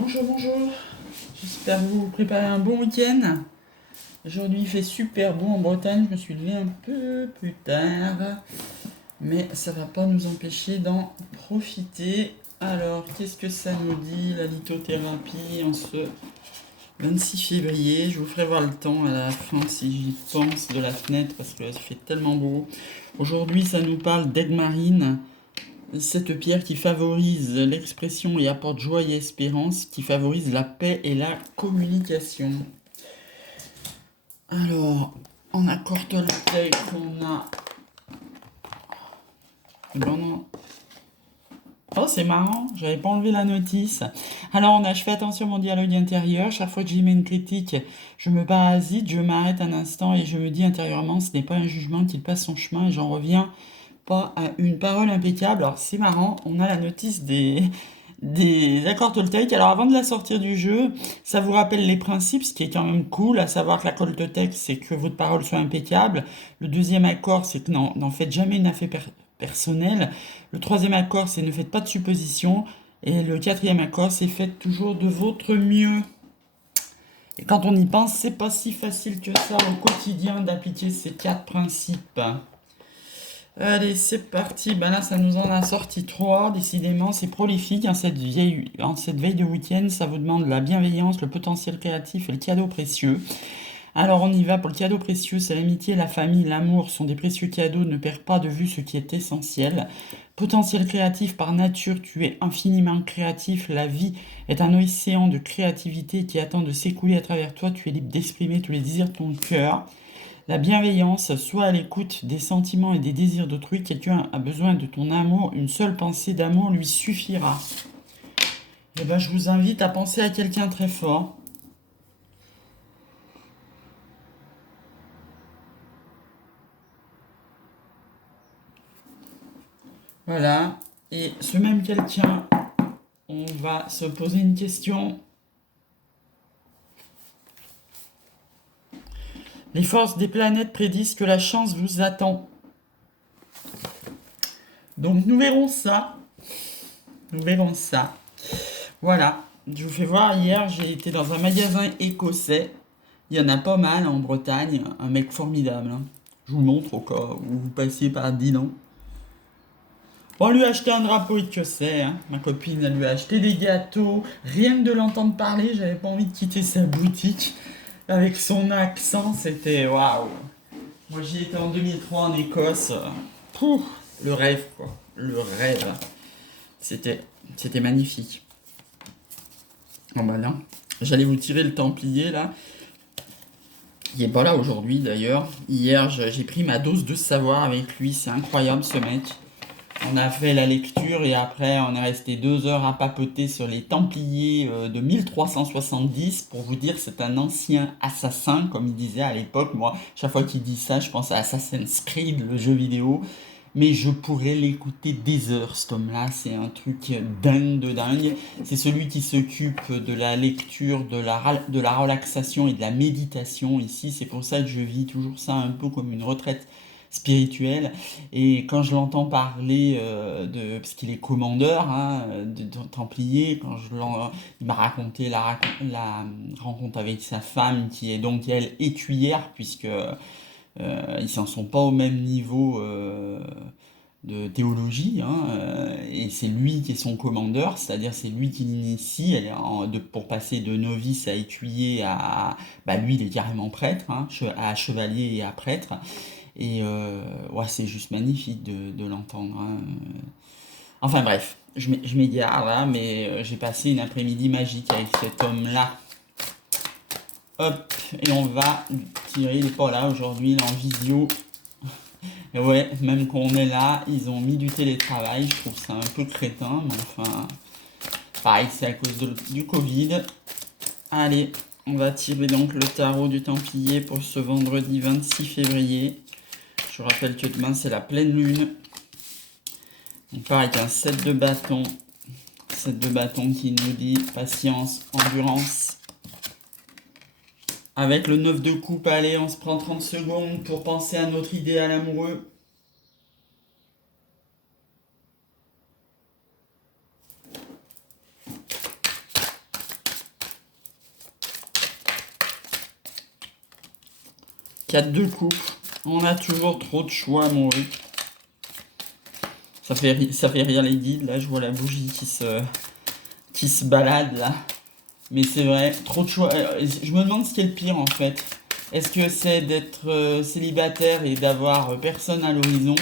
Bonjour, bonjour. J'espère que vous vous préparez un bon week-end. Aujourd'hui, il fait super beau en Bretagne. Je me suis levé un peu plus tard, mais ça va pas nous empêcher d'en profiter. Alors, qu'est-ce que ça nous dit, la lithothérapie, en ce 26 février? Je vous ferai voir le temps à la fin si j'y pense de la fenêtre parce que ça fait tellement beau. Aujourd'hui, ça nous parle d'aigue marine. Cette pierre qui favorise l'expression et apporte joie et espérance, qui favorise la paix et la communication. Alors, en accord Toltec, on a... Eh ben non. Oh, c'est marrant, j'avais pas enlevé la notice. Alors, on a, je fais attention à mon dialogue intérieur. Chaque fois que j'y mets une critique, je me parasite, je m'arrête un instant et je me dis intérieurement, ce n'est pas un jugement qu'il passe son chemin et j'en reviens pas à une parole impeccable. Alors, c'est marrant, on a la notice des accords Toltec. Alors avant de la sortir du jeu, ça vous rappelle les principes, ce qui est quand même cool, à savoir que l'accord Toltec, c'est que votre parole soit impeccable. Le deuxième accord, c'est que n'en faites jamais une affaire personnelle. Le troisième accord, c'est ne faites pas de suppositions. Et le quatrième accord, c'est faites toujours de votre mieux. Et quand on y pense, c'est pas si facile que ça au quotidien d'appliquer ces quatre principes. Allez, c'est parti. Ben là, ça nous en a sorti trois. Décidément, c'est prolifique. En cette veille de week-end, ça vous demande la bienveillance, le potentiel créatif et le cadeau précieux. Alors, on y va pour le cadeau précieux. C'est l'amitié, la famille, l'amour sont des précieux cadeaux. Ne perds pas de vue ce qui est essentiel. Potentiel créatif par nature, tu es infiniment créatif. La vie est un océan de créativité qui attend de s'écouler à travers toi. Tu es libre d'exprimer tous les désirs de ton cœur. La bienveillance, soit à l'écoute des sentiments et des désirs d'autrui, quelqu'un a besoin de ton amour, une seule pensée d'amour lui suffira. Et ben, je vous invite à penser à quelqu'un très fort. Voilà. Et ce même quelqu'un, on va se poser une question. Les forces des planètes prédisent que la chance vous attend. Donc nous verrons ça. Nous verrons ça. Voilà. Je vous fais voir, hier j'ai été dans un magasin écossais. Il y en a pas mal en Bretagne. Un mec formidable, hein. Je vous montre au cas où vous passiez par Dinan. On lui a acheté un drapeau écossais, hein. Ma copine elle lui a acheté des gâteaux. Rien que de l'entendre parler, j'avais pas envie de quitter sa boutique. Avec son accent, c'était waouh. Moi j'y étais en 2003 en Écosse. Pouh, le rêve quoi. Le rêve. C'était, c'était magnifique. Oh bah là, j'allais vous tirer le Templier là. Il est pas là aujourd'hui d'ailleurs. Hier, j'ai pris ma dose de savoir avec lui. C'est incroyable ce mec. On a fait la lecture et après on est resté 2 heures à papoter sur les Templiers de 1370. Pour vous dire, c'est un ancien assassin, comme il disait à l'époque. Moi, chaque fois qu'il dit ça, je pense à Assassin's Creed, le jeu vidéo. Mais je pourrais l'écouter des heures, cet homme-là. C'est un truc dingue de dingue. C'est celui qui s'occupe de la lecture, de la relaxation et de la méditation ici. C'est pour ça que je vis toujours ça un peu comme une retraite spirituelle. Et quand je l'entends parler parce qu'il est commandeur hein, de Templiers, il m'a raconté la rencontre avec sa femme qui est donc elle écuyère puisque ils n'en sont pas au même niveau de théologie, hein, et c'est lui qui est son commandeur, c'est-à-dire c'est lui qui l'initie pour passer de novice à écuyer à... Bah lui il est carrément prêtre, hein, à chevalier et à prêtre, et ouais, c'est juste magnifique de l'entendre. Hein. Enfin bref, je m'égare là, mais j'ai passé une après-midi magique avec cet homme-là. Hop, et on va tirer, il n'est pas là aujourd'hui, il est en visio. Et ouais, même quand on est là, ils ont mis du télétravail, je trouve ça un peu crétin, mais enfin, pareil, c'est à cause du Covid. Allez, on va tirer donc le tarot du Templier pour ce vendredi 26 février. Je vous rappelle que demain c'est la pleine lune. On part avec un 7 de bâton. 7 de bâton qui nous dit patience, endurance. Avec le 9 de coupe, allez, on se prend 30 secondes pour penser à notre idéal amoureux. 4 de coupe. On a toujours trop de choix amoureux. Ça fait rire les guides. Là, je vois la bougie qui se balade là. Mais c'est vrai, trop de choix. Je me demande ce qui est le pire en fait. Est-ce que c'est d'être célibataire et d'avoir personne à l'horizon?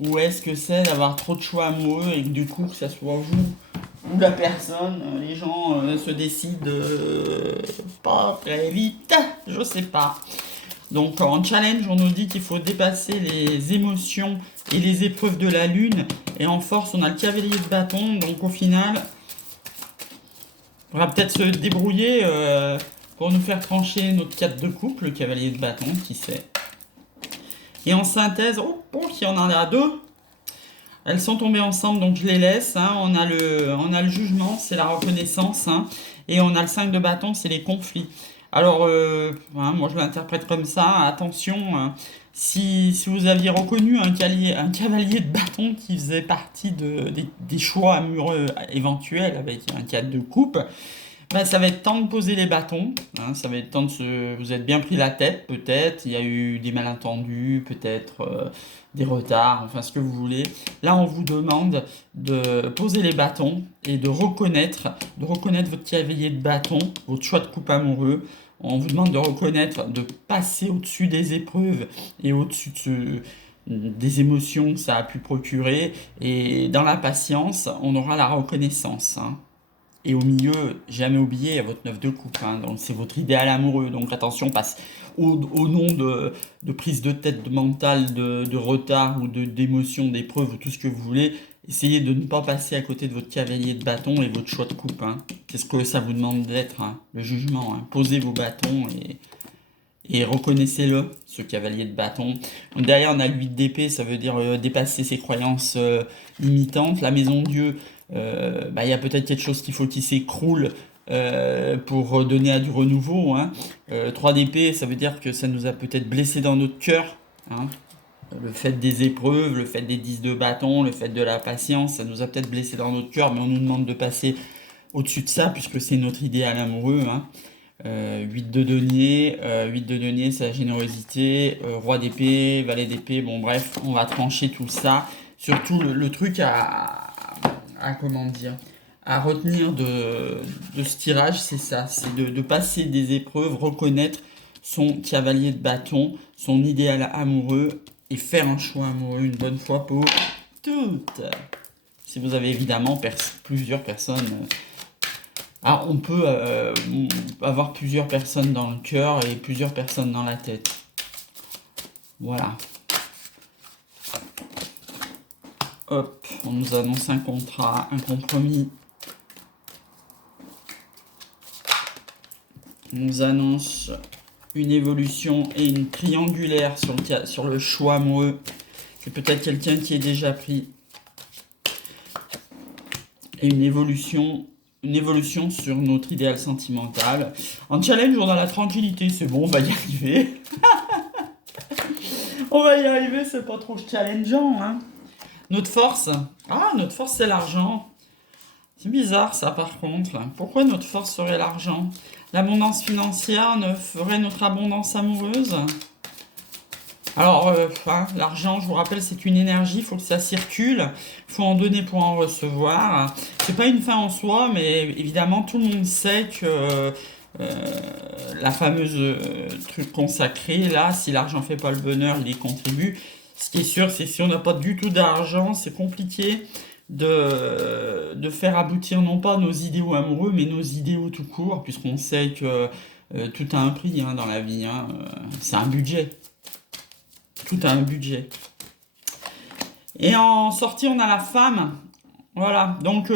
Ou est-ce que c'est d'avoir trop de choix amoureux et que du coup, que ça soit vous ou la personne, les gens se décident pas très vite? Je sais pas. Donc en challenge, on nous dit qu'il faut dépasser les émotions et les épreuves de la lune. Et en force, on a le cavalier de bâton. Donc au final, on va peut-être se débrouiller pour nous faire trancher notre 4 de coupe, le cavalier de bâton, qui sait. Et en synthèse, oh, il y en a deux. Elles sont tombées ensemble, donc je les laisse. Hein. On a le jugement, c'est la reconnaissance. Hein. Et on a le 5 de bâton, c'est les conflits. Alors, hein, moi je l'interprète comme ça. Attention, hein, si vous aviez reconnu un cavalier de bâton qui faisait partie des choix amoureux éventuels avec un 4 de coupe, bah, ça va être temps de poser les bâtons. Hein, ça va être temps de se. Vous êtes bien pris la tête, peut-être. Il y a eu des malentendus, peut-être des retards, enfin ce que vous voulez. Là, on vous demande de poser les bâtons et de reconnaître votre cavalier de bâton, votre choix de coupe amoureux. On vous demande de reconnaître, de passer au-dessus des épreuves et au-dessus des émotions que ça a pu procurer. Et dans la patience, on aura la reconnaissance. Hein. Et au milieu, jamais oublier, il y a votre 9 de coupe. Hein, donc c'est votre idéal amoureux. Donc attention, passe au nom de prise de tête, de mental, de retard ou d'émotion, d'épreuve ou tout ce que vous voulez. Essayez de ne pas passer à côté de votre cavalier de bâton et votre choix de coupe. Hein. Qu'est-ce que ça vous demande d'être, hein, le jugement. Hein. Posez vos bâtons et reconnaissez-le, ce cavalier de bâton. Donc derrière, on a le 8 d'épée, ça veut dire dépasser ses croyances limitantes. La maison Dieu, bah, y a peut-être quelque chose qu'il faut qu'il s'écroule pour donner à du renouveau. Hein. 3 d'épée, ça veut dire que ça nous a peut-être blessé dans notre cœur. Hein. Le fait des épreuves, le fait des 10 de bâton, le fait de la patience, ça nous a peut-être blessé dans notre cœur, mais on nous demande de passer au-dessus de ça, puisque c'est notre idéal amoureux. Hein. 8 de denier, c'est la générosité, roi d'épée, valet d'épée, bon bref, on va trancher tout ça. Surtout le truc à comment dire, à retenir de ce tirage, c'est ça, c'est de passer des épreuves, reconnaître son cavalier de bâton, son idéal amoureux et faire un choix amoureux une bonne fois pour toutes. Si vous avez évidemment plusieurs personnes. Alors, on peut avoir plusieurs personnes dans le cœur et plusieurs personnes dans la tête. Voilà. Hop, on nous annonce un contrat, un compromis. On nous annonce une évolution et une triangulaire sur le choix amoureux. C'est peut-être quelqu'un qui est déjà pris. Et une évolution sur notre idéal sentimental. En challenge, on a la tranquillité, c'est bon, on va y arriver. On va y arriver, c'est pas trop challengeant. Hein. Notre force, c'est l'argent. C'est bizarre ça par contre. Pourquoi notre force serait l'argent? L'abondance financière ne ferait notre abondance amoureuse? Alors, l'argent, je vous rappelle, c'est une énergie, il faut que ça circule, il faut en donner pour en recevoir. C'est pas une fin en soi, mais évidemment, tout le monde sait que la fameuse truc consacré, là, si l'argent fait pas le bonheur, il y contribue. Ce qui est sûr, c'est que si on n'a pas du tout d'argent, c'est compliqué de faire aboutir non pas nos idéaux amoureux, mais nos idéaux tout court, puisqu'on sait que tout a un prix hein, dans la vie. Hein, c'est un budget. Tout a un budget. Et en sortie, on a la femme. Voilà. Donc,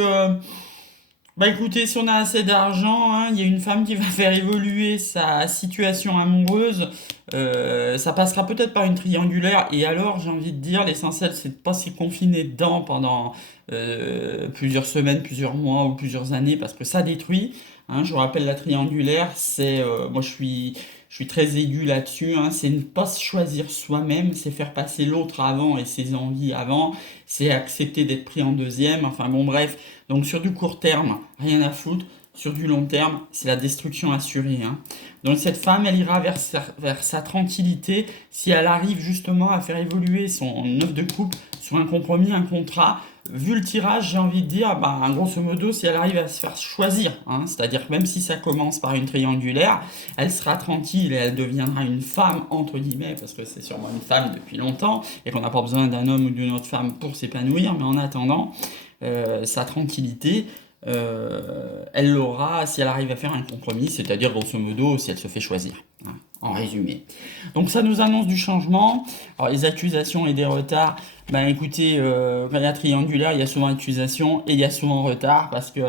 bah écoutez, si on a assez d'argent, hein, il y a une femme qui va faire évoluer sa situation amoureuse. Ça passera peut-être par une triangulaire. Et alors, j'ai envie de dire, l'essentiel, c'est de ne pas s'y confiner dedans pendant plusieurs semaines, plusieurs mois ou plusieurs années, parce que ça détruit. Hein, je vous rappelle, la triangulaire, c'est... moi, je suis très aigu là-dessus. Hein, c'est ne pas se choisir soi-même, c'est faire passer l'autre avant et ses envies avant. C'est accepter d'être pris en deuxième. Enfin bon, bref. Donc sur du court terme, rien à foutre. sur du long terme, c'est la destruction assurée, hein. Donc cette femme, elle ira vers sa tranquillité si elle arrive justement à faire évoluer son œuf de couple sur un compromis, un contrat. Vu le tirage, j'ai envie de dire, bah, grosso modo, si elle arrive à se faire choisir, hein, c'est-à-dire que même si ça commence par une triangulaire, elle sera tranquille et elle deviendra une femme, entre guillemets, parce que c'est sûrement une femme depuis longtemps, et qu'on n'a pas besoin d'un homme ou d'une autre femme pour s'épanouir, mais en attendant, sa tranquillité, elle l'aura si elle arrive à faire un compromis, c'est-à-dire grosso modo si elle se fait choisir, hein, en résumé. Donc ça nous annonce du changement. Alors les accusations et des retards, ben écoutez, quand il y a triangulaire, il y a souvent accusation et il y a souvent retard parce que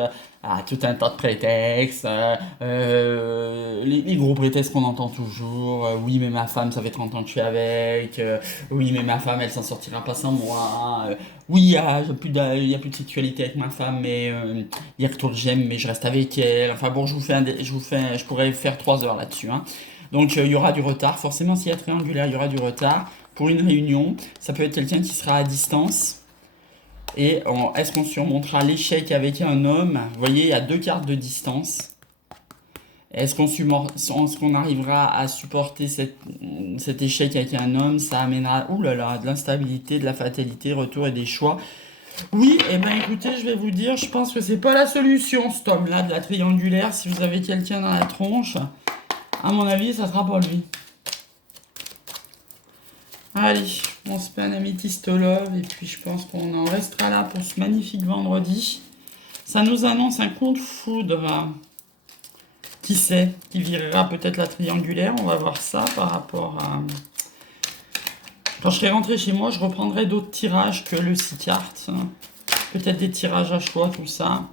tout un tas de prétextes, les gros prétextes qu'on entend toujours, oui mais ma femme ça fait 30 ans que je suis avec, oui mais ma femme elle s'en sortira pas sans moi, oui il y a plus de sexualité avec ma femme mais il y a que toi que j'aime mais je reste avec elle, enfin bon je pourrais faire 3 heures là-dessus, hein. Donc il y aura du retard, forcément s'il y a triangulaire il y aura du retard pour une réunion, ça peut être quelqu'un qui sera à distance. Et est-ce qu'on surmontera l'échec avec un homme? Vous voyez, il y a 2 cartes de distance. Est-ce qu'on arrivera à supporter cet échec avec un homme? Ça amènera, oulala, de l'instabilité, de la fatalité, retour et des choix. Oui, et ben écoutez, je vais vous dire, je pense que c'est pas la solution, cet homme-là, de la triangulaire. Si vous avez quelqu'un dans la tronche, à mon avis, ça sera pas lui. Allez, on se fait un améthyste love et puis je pense qu'on en restera là pour ce magnifique vendredi. Ça nous annonce un coup de foudre. Qui sait, qui virera peut-être la triangulaire. On va voir ça par rapport à... Quand je serai rentré chez moi, je reprendrai d'autres tirages que le 6 cartes. Peut-être des tirages à choix, tout ça.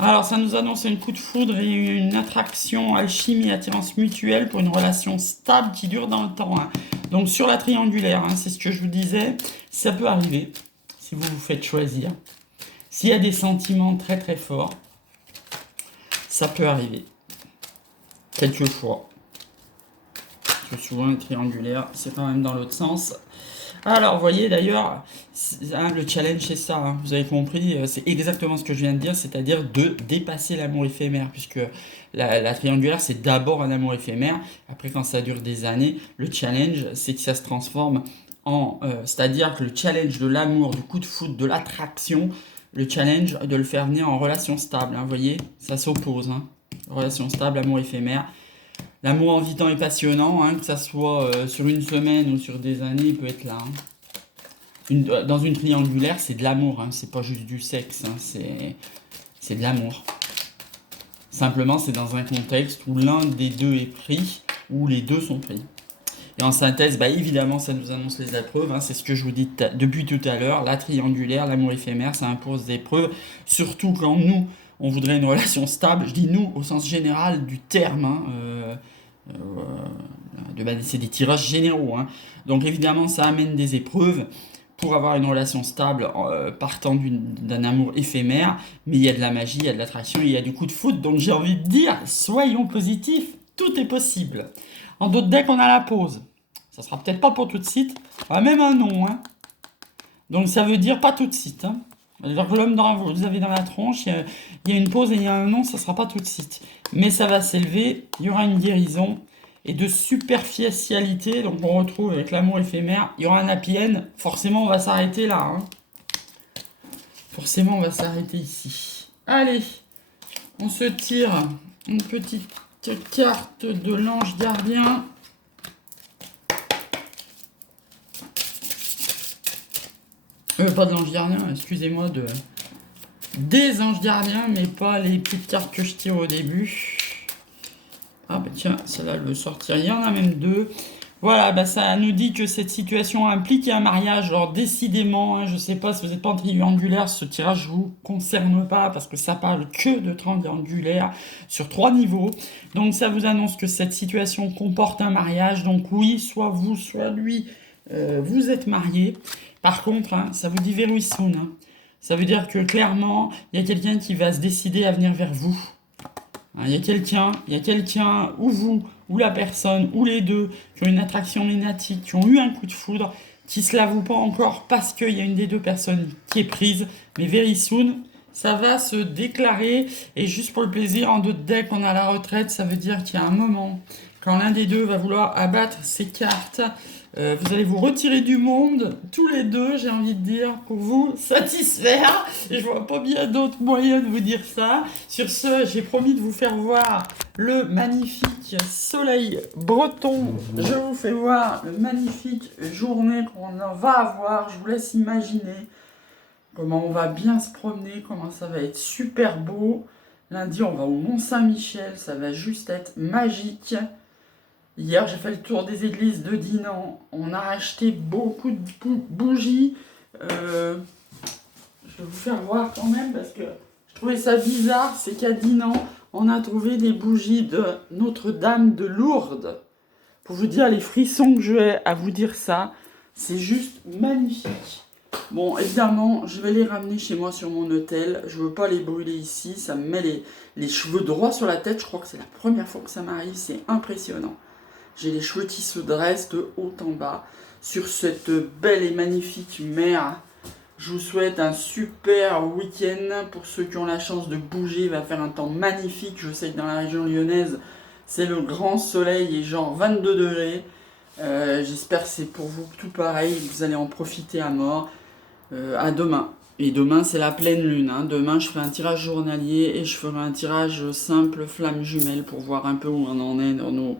Alors, ça nous annonce un coup de foudre et une attraction, alchimie, attirance mutuelle pour une relation stable qui dure dans le temps, hein. Donc, sur la triangulaire, hein, c'est ce que je vous disais, ça peut arriver si vous vous faites choisir. S'il y a des sentiments très très forts, ça peut arriver. Quelquefois. Parce que souvent, les triangulaires, c'est quand même dans l'autre sens. Alors, vous voyez d'ailleurs, hein, le challenge c'est ça, hein, vous avez compris, c'est exactement ce que je viens de dire, c'est-à-dire de dépasser l'amour éphémère, puisque la triangulaire c'est d'abord un amour éphémère, après quand ça dure des années, le challenge c'est que ça se transforme en... c'est-à-dire que le challenge de l'amour, du coup de foot, de l'attraction, le challenge de le faire venir en relation stable, hein, vous voyez, ça s'oppose, hein, relation stable, amour éphémère. L'amour en vitant est passionnant, hein, que ça soit sur une semaine ou sur des années, il peut être là, hein. Dans une triangulaire, c'est de l'amour, hein, c'est pas juste du sexe, hein, c'est de l'amour. Simplement, c'est dans un contexte où l'un des deux est pris, où les deux sont pris. Et en synthèse, bah évidemment, ça nous annonce les épreuves, hein, c'est ce que je vous dis depuis tout à l'heure, la triangulaire, l'amour éphémère, ça impose des épreuves, surtout quand nous, on voudrait une relation stable, je dis nous au sens général du terme, hein, c'est des tirages généraux, hein. Donc évidemment, ça amène des épreuves pour avoir une relation stable partant d'un amour éphémère, mais il y a de la magie, il y a de l'attraction, il y a du coup de foot, donc j'ai envie de dire, soyons positifs, tout est possible. En d'autres decks, on a la pause. Ça sera peut-être pas pour tout de suite, même un non, hein. Donc ça veut dire pas tout de suite, hein. Alors que l'homme vous avez dans la tronche, il y a une pause et il y a un non, ça sera pas tout de suite. Mais ça va s'élever, il y aura une guérison et de superficialité, donc on retrouve avec l'amour éphémère, il y aura un happy end, forcément on va s'arrêter là, hein. Forcément on va s'arrêter ici. Allez, on se tire une petite carte de l'ange gardien. Pas de l'ange gardien, excusez-moi, des anges gardiens, mais pas les petites cartes que je tire au début. Ah bah tiens, celle-là, elle veut sortir. Il y en a même 2. Voilà, bah ça nous dit que cette situation implique un mariage. Alors décidément, hein, je sais pas si vous n'êtes pas en triangulaire, ce tirage ne vous concerne pas parce que ça parle que de triangulaire sur 3 niveaux. Donc ça vous annonce que cette situation comporte un mariage. Donc oui, soit vous, soit lui, vous êtes mariés. Par contre, hein, ça vous dit very soon, hein. Ça veut dire que clairement, il y a quelqu'un qui va se décider à venir vers vous. Hein, il y a quelqu'un, ou vous, ou la personne, ou les deux, qui ont une attraction médiatique, qui ont eu un coup de foudre, qui se l'avouent pas encore parce qu'il y a une des deux personnes qui est prise. Mais very soon, ça va se déclarer. Et juste pour le plaisir, en d'autres decks, on a la retraite. Ça veut dire qu'il y a un moment, quand l'un des deux va vouloir abattre ses cartes, vous allez vous retirer du monde, tous les deux, j'ai envie de dire, pour vous satisfaire. Et je vois pas bien d'autres moyens de vous dire ça. Sur ce, j'ai promis de vous faire voir le magnifique soleil breton. Je vous fais voir le magnifique journée qu'on va avoir. Je vous laisse imaginer comment on va bien se promener, comment ça va être super beau. Lundi, on va au Mont-Saint-Michel, ça va juste être magique. Hier, j'ai fait le tour des églises de Dinan. On a acheté beaucoup de bougies. Je vais vous faire voir quand même parce que je trouvais ça bizarre. C'est qu'à Dinan, on a trouvé des bougies de Notre-Dame de Lourdes. Pour vous dire les frissons que j'ai à vous dire ça, c'est juste magnifique. Bon, évidemment, je vais les ramener chez moi sur mon hôtel. Je veux pas les brûler ici. Ça me met les cheveux droits sur la tête. Je crois que c'est la première fois que ça m'arrive. C'est impressionnant. J'ai les cheveux qui se dressent de haut en bas sur cette belle et magnifique mer. Je vous souhaite un super week-end. Pour ceux qui ont la chance de bouger, il va faire un temps magnifique. Je sais que dans la région lyonnaise, c'est le grand soleil et genre 22 degrés. J'espère que c'est pour vous tout pareil. Vous allez en profiter à mort. À demain. Et demain, c'est la pleine lune. Hein. Demain, je ferai un tirage journalier et je ferai un tirage simple flamme jumelle pour voir un peu où on en est dans nos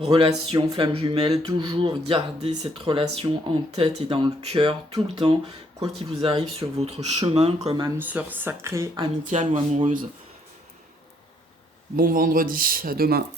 relations flamme jumelle. Toujours garder cette relation en tête et dans le cœur tout le temps, quoi qu'il vous arrive sur votre chemin comme âme sœur sacrée, amicale ou amoureuse. Bon vendredi, à demain.